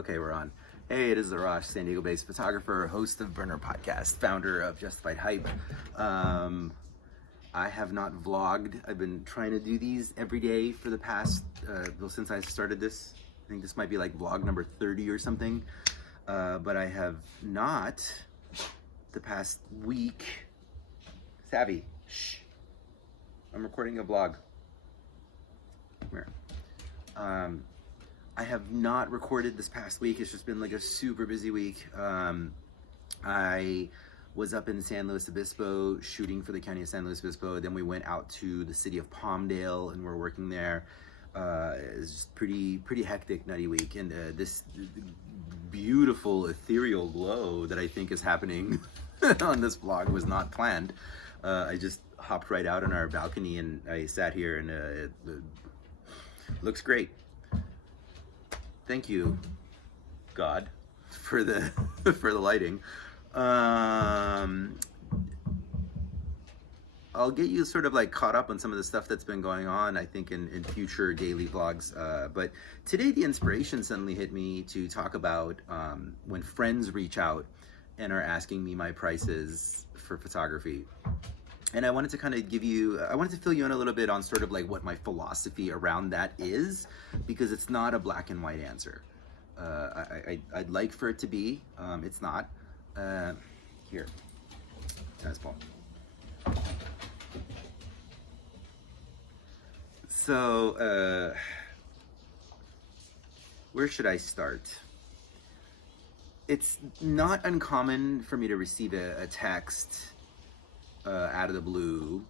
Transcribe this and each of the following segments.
Okay, we're on. Hey, it is Arash, San Diego-based photographer, host of Burner Podcast, founder of Justified Hype. I have not vlogged. I've been trying to do these every day for the past, since I started this. I think this might be like vlog number 30 or something. But I have not the past week. Savvy, shh. I'm recording a vlog. Come here. I have not recorded this past week. It's just been like a super busy week. I was up in San Luis Obispo shooting for the county of San Luis Obispo. Then we went out to the city of Palmdale and we're working there. It's just pretty hectic, nutty week. And this beautiful ethereal glow that I think is happening on this vlog was not planned. I just hopped right out on our balcony and I sat here and it looks great. Thank you, God, for the for the lighting. I'll get you sort of like caught up on some of the stuff that's been going on, I think, in future daily vlogs. But today the inspiration suddenly hit me to talk about when friends reach out and are asking me my prices for photography. And I wanted to kind of I wanted to fill you in a little bit on sort of like what my philosophy around that is, because it's not a black and white answer. I'd like for it to be, it's not. Here, tennis ball. So, where should I start? It's not uncommon for me to receive a text out of the blue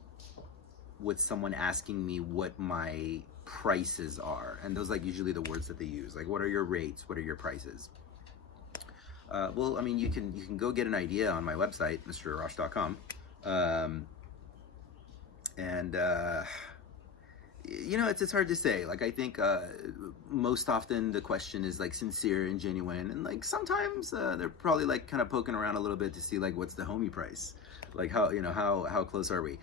with someone asking me what my prices are, and those like usually the words that they use, like what are your rates, what are your prices. Well, I mean, you can go get an idea on my website, mrarash.com, and you know, it's hard to say. Like, I think most often the question is like sincere and genuine, and like sometimes they're probably like kind of poking around a little bit to see like what's the homie price, like how close are we.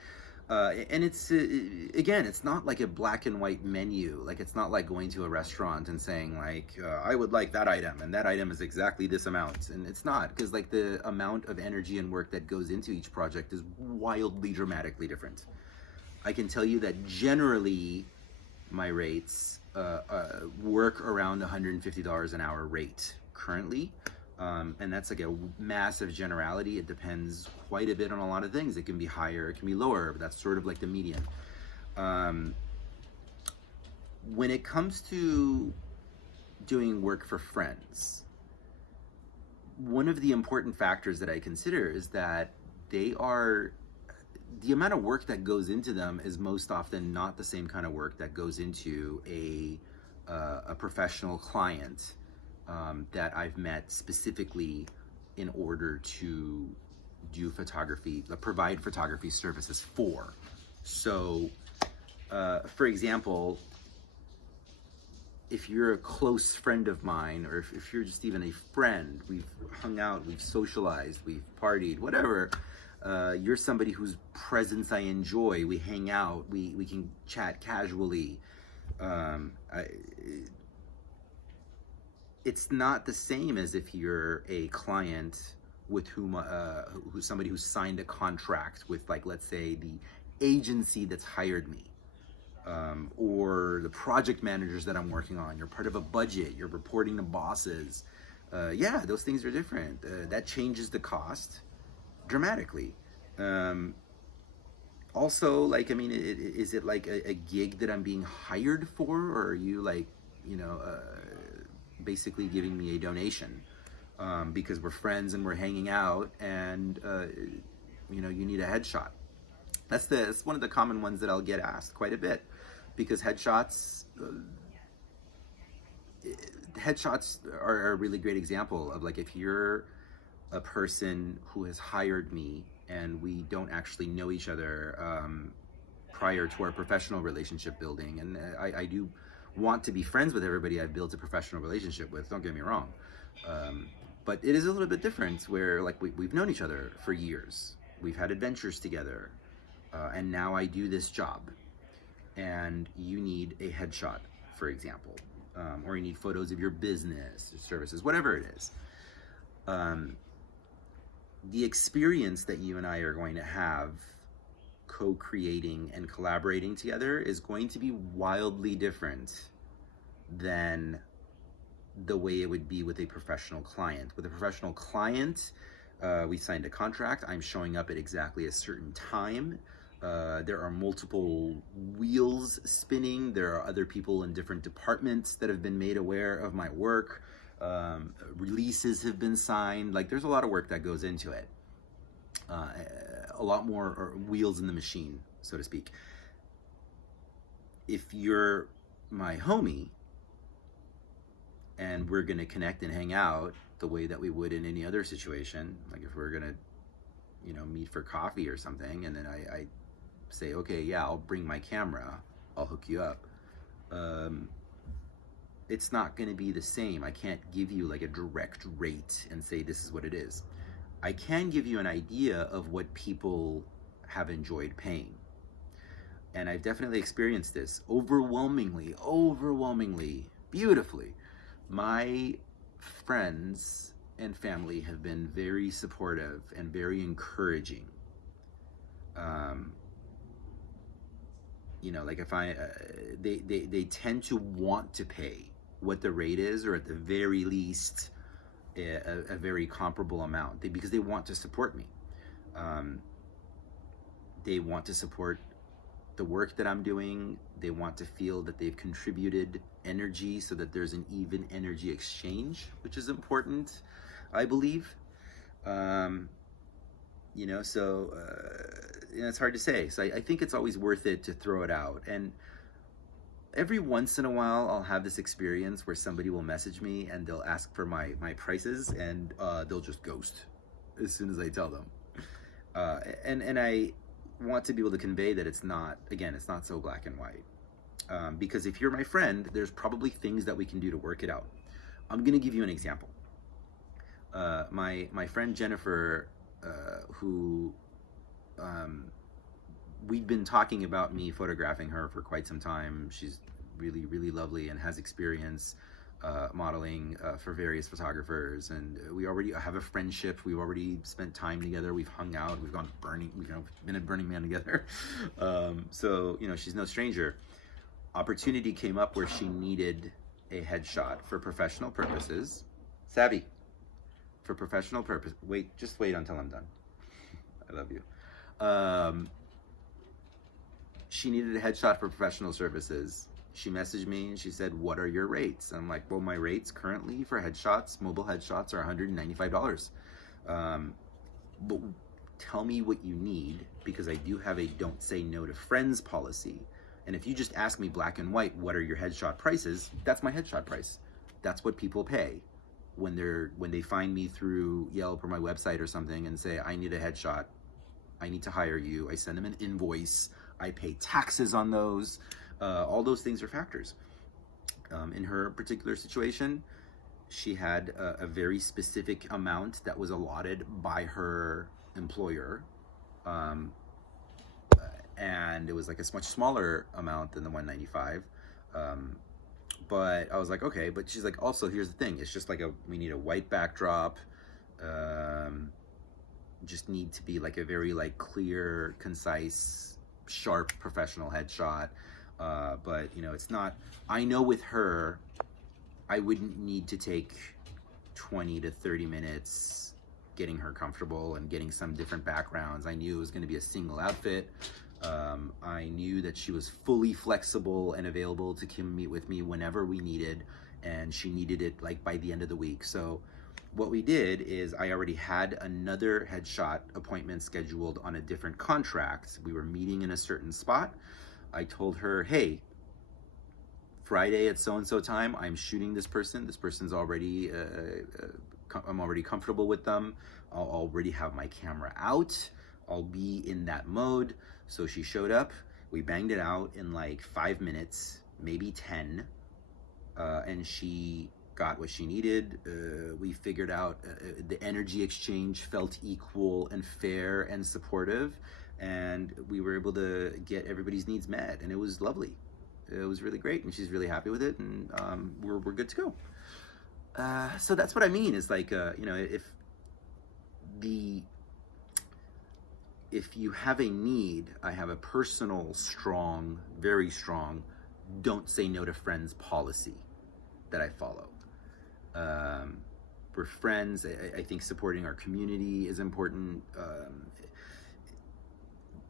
And it's again, it's not like a black and white menu. Like, it's not like going to a restaurant and saying like I would like that item and that item is exactly this amount, and it's not, because like the amount of energy and work that goes into each project is wildly dramatically different. I can tell you that generally my rates work around $150 an hour rate currently. And that's like a massive generality. It depends quite a bit on a lot of things. It can be higher, it can be lower, but that's sort of like the median. When it comes to doing work for friends, one of the important factors that I consider is that the amount of work that goes into them is most often not the same kind of work that goes into a professional client that I've met specifically in order to do photography, provide photography services for. So, for example, if you're a close friend of mine, or if you're just even a friend, we've hung out, we've socialized, we've partied, whatever, you're somebody whose presence I enjoy, we hang out, we can chat casually. It's not the same as if you're a client with who's somebody who's signed a contract with, like, let's say the agency that's hired me, or the project managers that I'm working on. You're part of a budget, you're reporting to bosses. Yeah, those things are different. That changes the cost dramatically. Also, like, I mean, is it like a gig that I'm being hired for, or are you like, basically giving me a donation because we're friends and we're hanging out, and you need a headshot? That's one of the common ones that I'll get asked quite a bit, because headshots are a really great example of, like, if you're a person who has hired me and we don't actually know each other prior to our professional relationship building, and I do want to be friends with everybody I've built a professional relationship with, don't get me wrong, but it is a little bit different where, like, we've known each other for years, we've had adventures together, and now I do this job and you need a headshot, for example. or you need photos of your business or services, whatever it is. The experience that you and I are going to have co-creating and collaborating together is going to be wildly different than the way it would be with a professional client. With a professional client, we signed a contract. I'm showing up at exactly a certain time. There are multiple wheels spinning. There are other people in different departments that have been made aware of my work. Releases have been signed. Like, there's a lot of work that goes into it. A lot more wheels in the machine, so to speak. If you're my homie and we're going to connect and hang out the way that we would in any other situation, like if we're going to, meet for coffee or something, and then I say, okay, yeah, I'll bring my camera, I'll hook you up. It's not going to be the same. I can't give you like a direct rate and say this is what it is. I can give you an idea of what people have enjoyed paying. And I've definitely experienced this overwhelmingly, beautifully. My friends and family have been very supportive and very encouraging. Like if they tend to want to pay what the rate is, or at the very least a very comparable amount, because they want to support me. They want to support the work that I'm doing. They want to feel that they've contributed energy so that there's an even energy exchange, which is important, I believe. It's hard to say. So I think it's always worth it to throw it out. And every once in a while, I'll have this experience where somebody will message me and they'll ask for my prices, and they'll just ghost as soon as I tell them. And I want to be able to convey that it's not so black and white. Because if you're my friend, there's probably things that we can do to work it out. I'm going to give you an example. My friend Jennifer, who we'd been talking about me photographing her for quite some time. She's really, really lovely and has experience modeling for various photographers, and we already have a friendship. We've already spent time together. We've hung out. We've gone we've been at Burning Man together. So she's no stranger. Opportunity came up where she needed a headshot for professional purposes. Savvy. For professional purpose. Just wait until I'm done. I love you. She needed a headshot for professional services. She messaged me and she said, "What are your rates?" I'm like, well, my rates currently for headshots, mobile headshots, are $195. But tell me what you need, because I do have a don't say no to friends policy. And if you just ask me black and white, what are your headshot prices? That's my headshot price. That's what people pay when they find me through Yelp or my website or something and say, I need a headshot, I need to hire you. I send them an invoice. I pay taxes on those. All those things are factors. In her particular situation, she had a very specific amount that was allotted by her employer. And it was like a much smaller amount than the $195. But I was like, okay, but she's like, also, here's the thing. It's just like we need a white backdrop. Just need to be like a very like clear, concise, sharp, professional headshot. But it's not, I know with her, I wouldn't need to take 20 to 30 minutes getting her comfortable and getting some different backgrounds. I knew it was going to be a single outfit. I knew that she was fully flexible and available to come meet with me whenever we needed, and she needed it like by the end of the week. So what we did is I already had another headshot appointment scheduled on a different contract. We were meeting in a certain spot. I told her, hey, Friday at so-and-so time, I'm shooting this person. This person's already, I'm already comfortable with them. I'll already have my camera out. I'll be in that mode. So she showed up. We banged it out in like 5 minutes, maybe 10. And she got what she needed. We figured out the energy exchange felt equal and fair and supportive. And we were able to get everybody's needs met. And it was lovely. it was really great, and she's really happy with it, and we're good to go. So that's what I mean. Is like, if you have a need, I have a personal, strong, very strong, don't say no to friends policy that I follow. We're friends. I think supporting our community is important.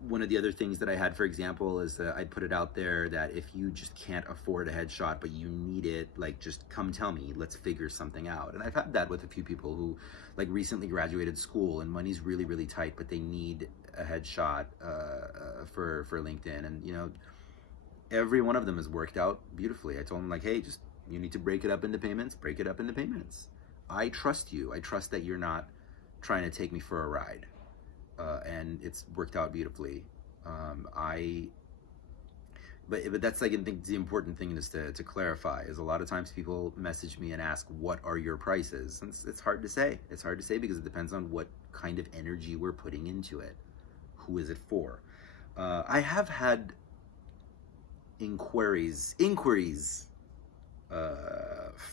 One of the other things that I had, for example, is that I put it out there that if you just can't afford a headshot, but you need it, like, just come tell me, let's figure something out. And I've had that with a few people who, like, recently graduated school and money's really, really tight, but they need a headshot for LinkedIn. And, every one of them has worked out beautifully. I told them, like, hey, just, you need to break it up into payments, break it up into payments. I trust you. I trust that you're not trying to take me for a ride. And it's worked out beautifully. But that's, like, I think the important thing is to clarify is a lot of times people message me and ask, what are your prices? And it's hard to say. It's hard to say because it depends on what kind of energy we're putting into it. Who is it for? I have had inquiries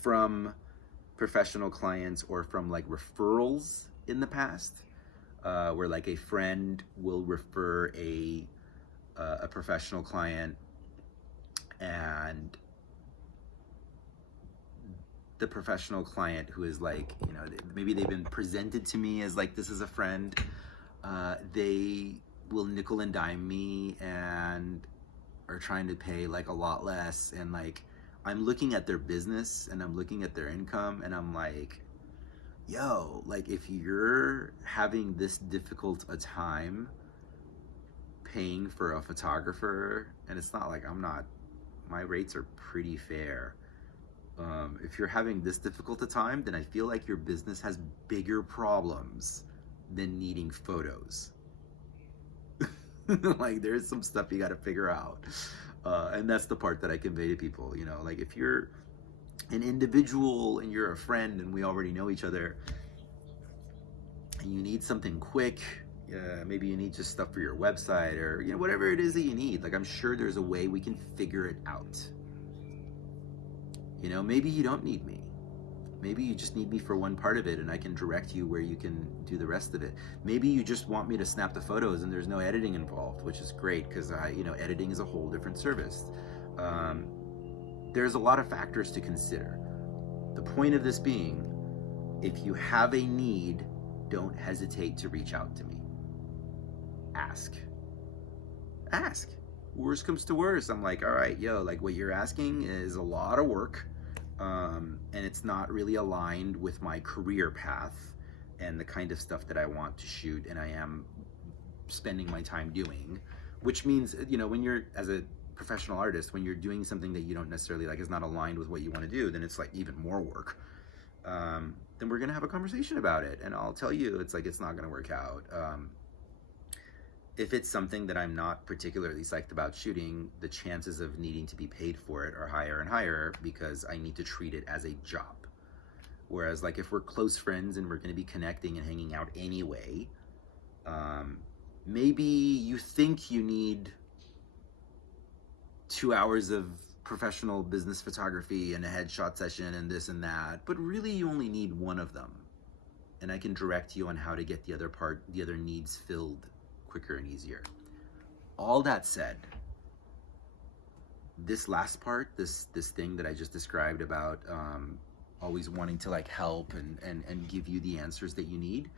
from professional clients or from, like, referrals in the past. Where, like, a friend will refer a professional client, and the professional client who is, like, maybe they've been presented to me as, like, this is a friend, they will nickel and dime me and are trying to pay, like, a lot less, and, like, I'm looking at their business and I'm looking at their income and I'm like, yo, like, if you're having this difficult a time paying for a photographer, and it's not like my rates are pretty fair. If you're having this difficult a time, then I feel like your business has bigger problems than needing photos. Like, there's some stuff you got to figure out. And that's the part that I convey to people, like, if you're an individual and you're a friend and we already know each other and you need something quick, maybe you need just stuff for your website or whatever it is that you need, like, I'm sure there's a way we can figure it out. Maybe you don't need me, maybe you just need me for one part of it and I can direct you where you can do the rest of it. Maybe you just want me to snap the photos and there's no editing involved, which is great because editing is a whole different service. There's a lot of factors to consider. The point of this being, if you have a need, don't hesitate to reach out to me. Ask. Worst comes to worst, I'm like, all right, like, what you're asking is a lot of work, and it's not really aligned with my career path and the kind of stuff that I want to shoot and I am spending my time doing, which means, when you're, as a professional artist, when you're doing something that you don't necessarily like, is not aligned with what you want to do, then it's, like, even more work. Then we're gonna have a conversation about it, and I'll tell you, it's like, it's not gonna work out. If it's something that I'm not particularly psyched about shooting, the chances of needing to be paid for it are higher and higher because I need to treat it as a job. Whereas, like, if we're close friends and we're gonna be connecting and hanging out anyway, maybe you think you need 2 hours of professional business photography and a headshot session and this and that, but really you only need one of them. And I can direct you on how to get the other needs filled quicker and easier. All that said, this last part, this thing that I just described about always wanting to, like, help and give you the answers that you need,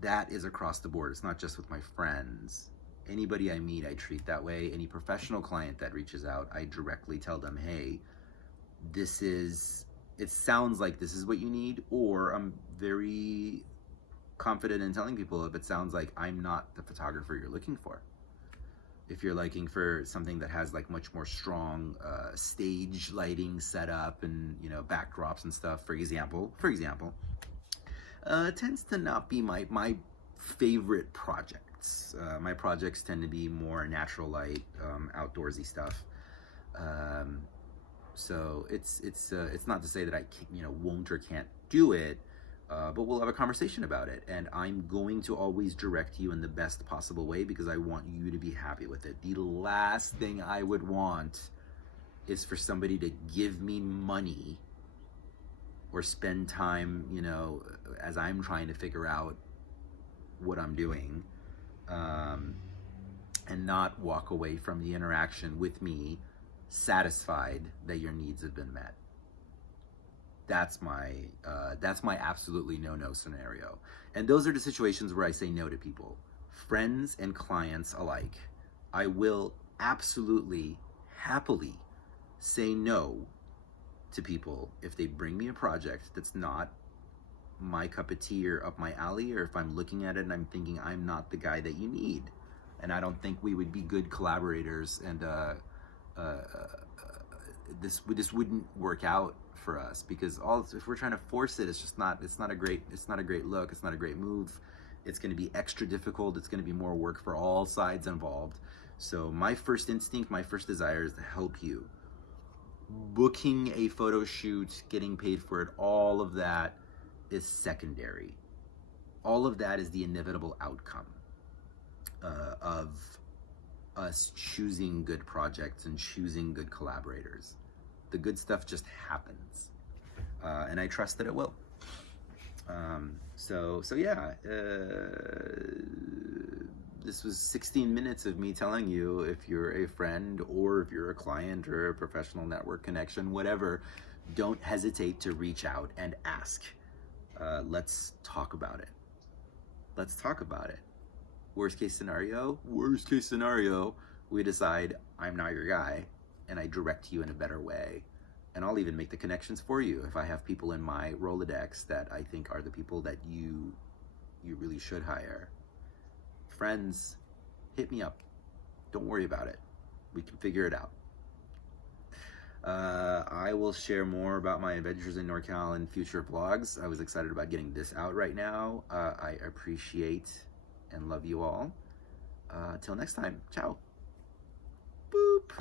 that is across the board. It's not just with my friends. Anybody I meet, I treat that way. Any professional client that reaches out, I directly tell them, hey, it sounds like this is what you need, or I'm very confident in telling people if it sounds like I'm not the photographer you're looking for. If you're looking for something that has, like, much more strong stage lighting setup and, backdrops and stuff, for example, tends to not be my favorite projects. My projects tend to be more natural light, outdoorsy stuff. So it's not to say that I won't or can't do it, but we'll have a conversation about it. And I'm going to always direct you in the best possible way because I want you to be happy with it. The last thing I would want is for somebody to give me money or spend time, you know, as I'm trying to figure out what I'm doing, and not walk away from the interaction with me satisfied that your needs have been met. That's my absolutely no scenario. And those are the situations where I say no to people, friends and clients alike. I will absolutely happily say no to people if they bring me a project that's not my cup of tea or up my alley, or if I'm looking at it and I'm thinking I'm not the guy that you need, and I don't think we would be good collaborators, and this wouldn't work out for us, because if we're trying to force it, it's not a great look, it's not a great move. It's going to be extra difficult. It's going to be more work for all sides involved. So my first instinct, my first desire is to help you. Booking a photo shoot, getting paid for it, all of that is secondary. All of that is the inevitable outcome of us choosing good projects and choosing good collaborators. The good stuff just happens, and I trust that it will. So yeah, this was 16 minutes of me telling you, if you're a friend or if you're a client or a professional network connection, whatever, don't hesitate to reach out and ask. Let's talk about it. Let's talk about it. Worst case scenario, we decide I'm not your guy, and I direct you in a better way. And I'll even make the connections for you if I have people in my Rolodex that I think are the people that you really should hire. Friends, hit me up. Don't worry about it. We can figure it out. I will share more about my adventures in NorCal in future vlogs. I was excited about getting this out right now. I appreciate and love you all. Till next time. Ciao. Boop.